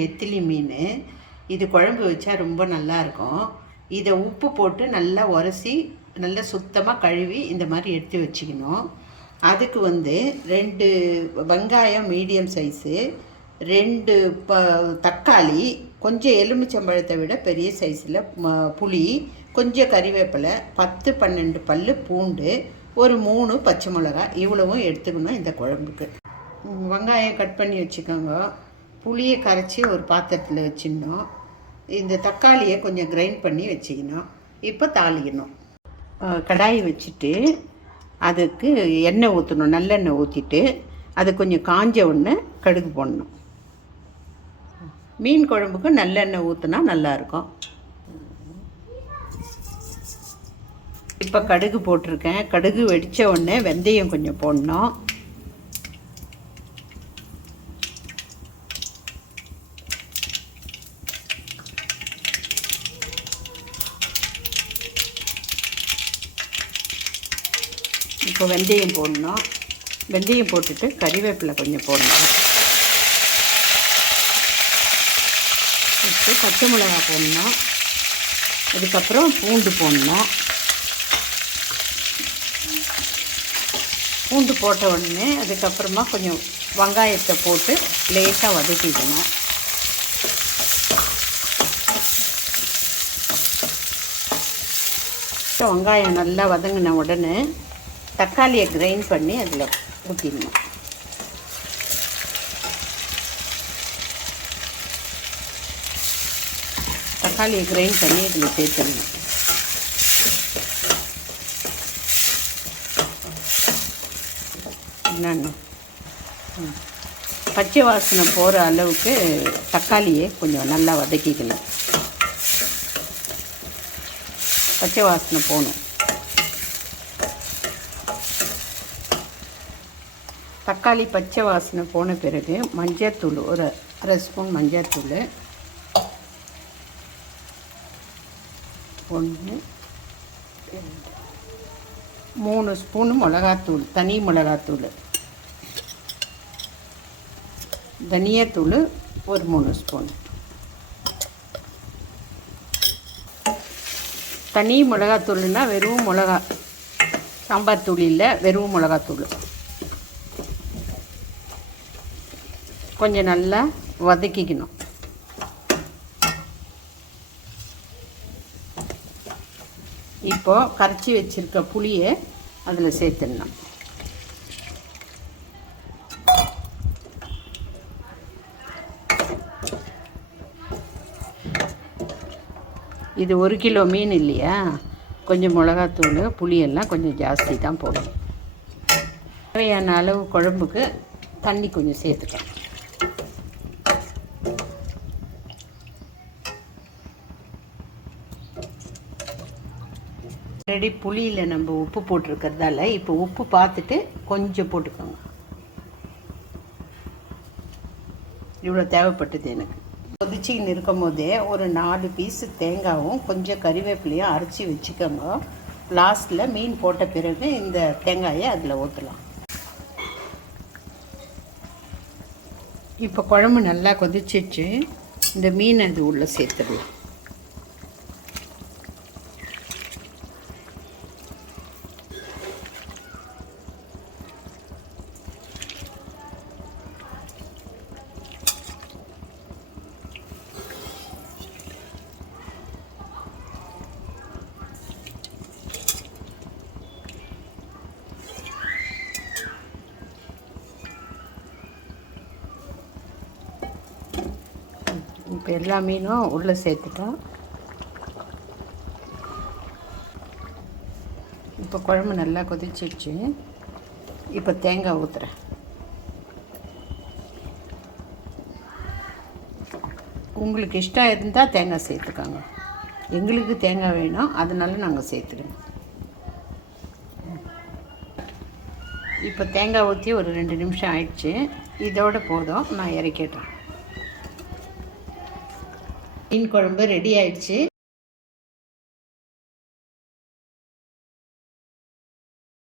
நெத்திலி மீன் இது குழம்பு வச்சா ரொம்ப நல்லாயிருக்கும். இதை உப்பு போட்டு நல்லா உரசி நல்லா சுத்தமாக கழுவி இந்த மாதிரி எடுத்து வச்சுக்கணும். அதுக்கு 2 வெங்காயம் மீடியம் சைஸு, 2 தக்காளி, கொஞ்சம் எலுமிச்சம்பழத்தை விட பெரிய சைஸில் புளி, கொஞ்சம் கறிவேப்பிலை, 10-12 பல் பூண்டு, ஒரு 3 பச்சை மிளகாய், இவ்வளவும் எடுத்துக்கணும் இந்த குழம்புக்கு. வெங்காயம் கட் பண்ணி வச்சுக்கோங்க. புளியை கரைச்சி ஒரு பாத்திரத்தில் வச்சிடணும். இந்த தக்காளியை கொஞ்சம் கிரைண்ட் பண்ணி வச்சுக்கணும். இப்போ தாளிக்கணும். கடாய் வச்சுட்டு அதுக்கு எண்ணெய் ஊற்றணும். நல்லெண்ணெய் ஊற்றிட்டு அது கொஞ்சம் காஞ்ச உடனே கடுகு போடணும். மீன் குழம்புக்கு நல்லெண்ணெய் ஊற்றினா நல்லாயிருக்கும். இப்போ கடுகு போட்டிருக்கேன். கடுகு வெடித்த உடனே வெந்தயம் கொஞ்சம் போடணும். இப்போ வெந்தயம் போடணும். வெந்தயம் போட்டுட்டு கறிவேப்பிலை கொஞ்சம் போடணும். ஃபஸ்ட்டு பச்சை மிளகாய் போடணும். அதுக்கப்புறம் பூண்டு போடணும். பூண்டு போட்ட உடனே அதுக்கப்புறமா கொஞ்சம் வெங்காயத்தை போட்டு லேசாக வதக்கிக்கணும். வெங்காயம் நல்லா வதங்கின உடனே தக்காளியை கிரைண்ட் பண்ணி அதில் ஊற்றிடணும். தக்காளியை கிரைண்ட் பண்ணி இதில் சேர்த்துடணும். என்னென்ன பச்சை வாசனை போகிற அளவுக்கு தக்காளியை கொஞ்சம் நல்லா வதக்கிக்கணும். பச்சை வாசனை போகணும். தக்காளி பச்சை வாசனை போன பிறகு மஞ்சள்தூள், ஒரு 1/2 ஸ்பூன் மஞ்சள்தூள், 1 3 ஸ்பூன் மிளகாத்தூள், தனி மிளகாத்தூள், தனியாத்தூள் ஒரு 3 ஸ்பூன். தனி மிளகாத்தூள்னா வெறும் மிளகா, சாம்பார் தூள் இல்லை, வெறும் மிளகாத்தூள். கொஞ்சம் நல்லா வதக்கிக்கணும். இப்போது கரைச்சி வச்சுருக்க புளியை அதில் சேர்த்துடணும். இது 1 கிலோ மீன் இல்லையா, கொஞ்சம் மிளகாத்தூள் புளியெல்லாம் கொஞ்சம் ஜாஸ்தி தான் போடணும். தேவையான அளவு குழம்புக்கு தண்ணி கொஞ்சம் சேர்த்துக்கலாம். ஆல்ரெடி புளியில் நம்ம உப்பு போட்டிருக்கிறதால இப்போ உப்பு பார்த்துட்டு கொஞ்சம் போட்டுக்கோங்க. இவ்வளோ தேவைப்பட்டது எனக்கு. கொதிச்சின்னு இருக்கும் போதே ஒரு 4 பீஸு தேங்காயும் கொஞ்சம் கறிவேப்பிலையும் அரைச்சி வச்சுக்கோங்க. லாஸ்ட்டில் மீன் போட்ட பிறகு இந்த தேங்காயை அதில் ஊற்றலாம். இப்போ குழம்பு நல்லா கொதிச்சிச்சு. இந்த மீன் அது உள்ளே சேர்த்துடலாம். இப்போ எல்லா மீனும் உள்ளே சேர்த்துட்டோம். இப்போ குழம்பு நல்லா கொதிச்சிடுச்சு. இப்போ தேங்காய் ஊற்றுறேன். உங்களுக்கு இஷ்டம் இருந்தால் தேங்காய் சேர்த்துக்கோங்க. எங்களுக்கு தேங்காய் வேணும், அதனால நாங்கள் சேர்த்துக்கிறோம். இப்போ தேங்காய் ஊற்றி ஒரு 2 நிமிஷம் ஆயிடுச்சு. இதோட போதும், நான் இறக்கிடுறேன். மீன் குழம்பு ரெடி ஆயிடுச்சு.